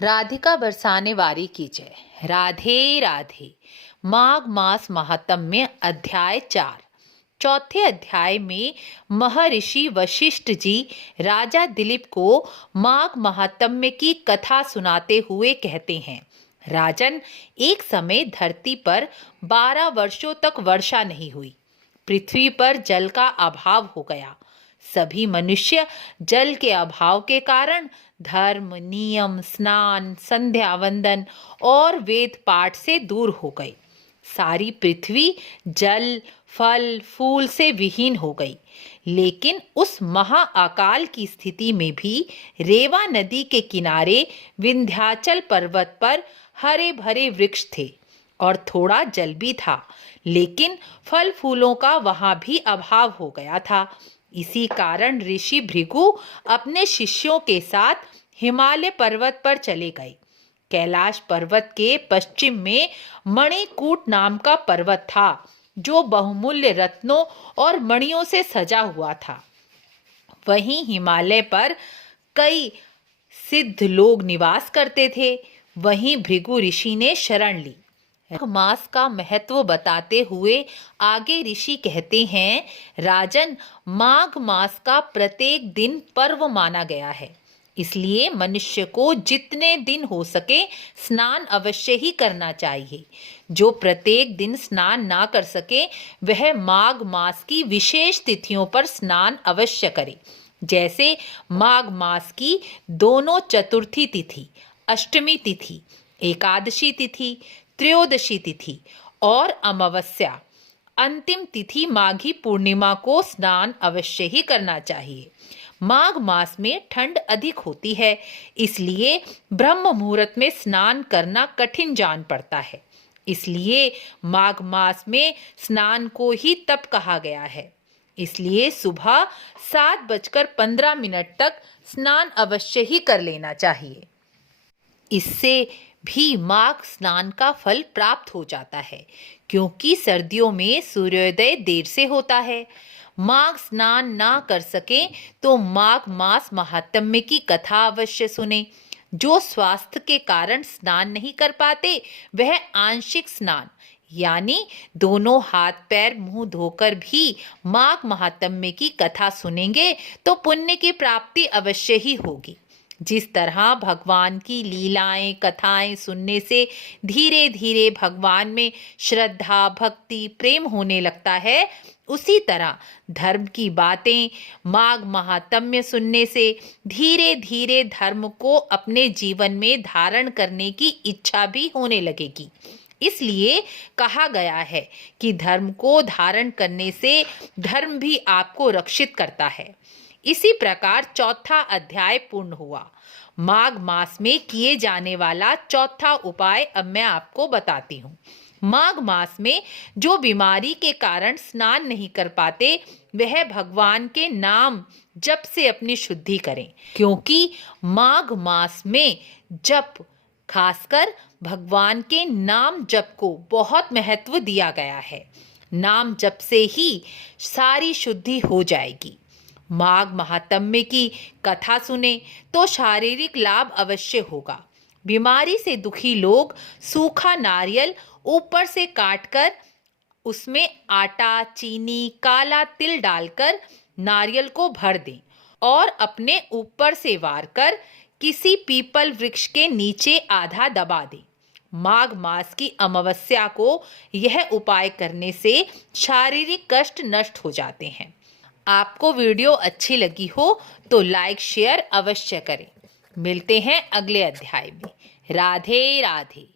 राधिका बरसाने वारी की जय। राधे राधे। माघ मास महात्म्य अध्याय 4। चौथे अध्याय में महर्षि वशिष्ठ जी राजा दिलीप को माघ महात्म्य की कथा सुनाते हुए कहते हैं, राजन, एक समय धरती पर 12 वर्षों तक वर्षा नहीं हुई। पृथ्वी पर जल का अभाव हो गया। सभी मनुष्य जल के अभाव के कारण धर्म, नियम, स्नान, संध्या वंदन और वेद पाठ से दूर हो गए। सारी पृथ्वी जल, फल, फूल से विहीन हो गई। लेकिन उस महाअकाल की स्थिति में भी रेवा नदी के किनारे विंध्याचल पर्वत पर हरे भरे वृक्ष थे और थोड़ा जल भी था, लेकिन फल फूलों का वहां भी अभाव हो गया था। इसी कारण ऋषि भृगु अपने शिष्यों के साथ हिमालय पर्वत पर चले गए। कैलाश पर्वत के पश्चिम में मणिकूट नाम का पर्वत था, जो बहुमूल्य रत्नों और मणियों से सजा हुआ था। वहीं हिमालय पर कई सिद्ध लोग निवास करते थे। वहीं भृगु ऋषि ने शरण ली। मास का महत्व बताते हुए आगे ऋषि कहते हैं, राजन, माघ मास का प्रत्येक दिन पर्व माना गया है। इसलिए मनुष्य को जितने दिन हो सके स्नान अवश्य ही करना चाहिए। जो प्रत्येक दिन स्नान ना कर सके वह माघ मास की विशेष तिथियों पर स्नान अवश्य करे। जैसे माघ मास की दोनों चतुर्थी तिथि, अष्टमी तिथि, एकादशी तिथि, त्रयोदशी तिथि और अमावस्या, अंतिम तिथि माघी पूर्णिमा को स्नान अवश्य ही करना चाहिए। माघ मास में ठंड अधिक होती है, इसलिए ब्रह्म मुहूर्त में स्नान करना कठिन जान पड़ता है। इसलिए माघ मास में स्नान को ही तप कहा गया है। इसलिए सुबह 7:15 तक स्नान अवश्य ही कर लेना चाहिए। इससे भी माघ स्नान का फल प्राप्त हो जाता है, क्योंकि सर्दियों में सूर्योदय देर से होता है। माघ स्नान ना कर सके तो माघ मास महात्म्य की कथा अवश्य सुने। जो स्वास्थ्य के कारण स्नान नहीं कर पाते वह आंशिक स्नान यानी दोनों हाथ पैर मुंह धोकर भी माघ महात्म्य की कथा सुनेंगे तो पुण्य की प्राप्ति अवश्य ही होगी। जिस तरह भगवान की लीलाएं कथाएं सुनने से धीरे धीरे भगवान में श्रद्धा, भक्ति, प्रेम होने लगता है, उसी तरह धर्म की बातें माघ महात्म्य सुनने से धीरे धीरे धर्म को अपने जीवन में धारण करने की इच्छा भी होने लगेगी। इसलिए कहा गया है कि धर्म को धारण करने से धर्म भी आपको रक्षित करता है। इसी प्रकार चौथा अध्याय पूर्ण हुआ। माघ मास में किए जाने वाला चौथा उपाय अब मैं आपको बताती हूँ। माघ मास में जो बीमारी के कारण स्नान नहीं कर पाते वह भगवान के नाम जप से अपनी शुद्धि करें, क्योंकि माघ मास में जप, खासकर भगवान के नाम जप को बहुत महत्व दिया गया है। नाम जप से ही सारी शुद्धि हो जाएगी। माघ महात्म्य की कथा सुने तो शारीरिक लाभ अवश्य होगा। बीमारी से दुखी लोग सूखा नारियल ऊपर से काटकर उसमें आटा, चीनी, काला तिल डालकर नारियल को भर दें और अपने ऊपर से वार कर किसी पीपल वृक्ष के नीचे आधा दबा दें। माघ मास की अमावस्या को यह उपाय करने से शारीरिक कष्ट नष्ट हो जाते हैं। आपको वीडियो अच्छी लगी हो तो लाइक शेयर अवश्य करें। मिलते हैं अगले अध्याय में। राधे राधे।